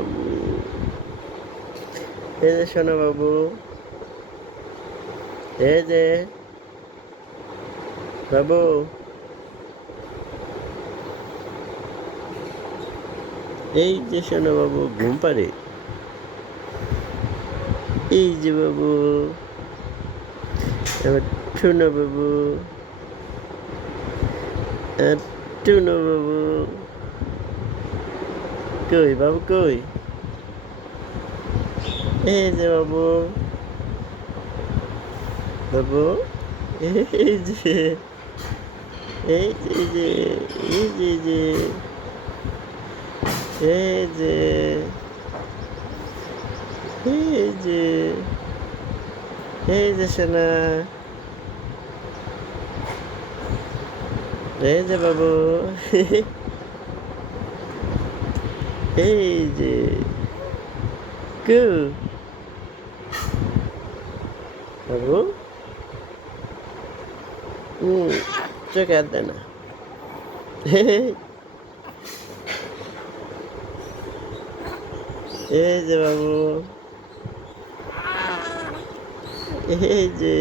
বাবু, এই যে সোনা বাবু, এই যে বাবু, এই যে সোনা বাবু ঘুম পাড়ে, এই যে বাবু আমার টুনা বাবু, টুনা বাবু, কই বাবু কই, এই যে বাবু, বাবু, এই যে, এই যে, এই যে, এই যে, এই যে, এই যে সোনা, এই যে বাবু, এই যে কু বাবু, চোখে হাত দেয় না, এই যে বাবু, এই যে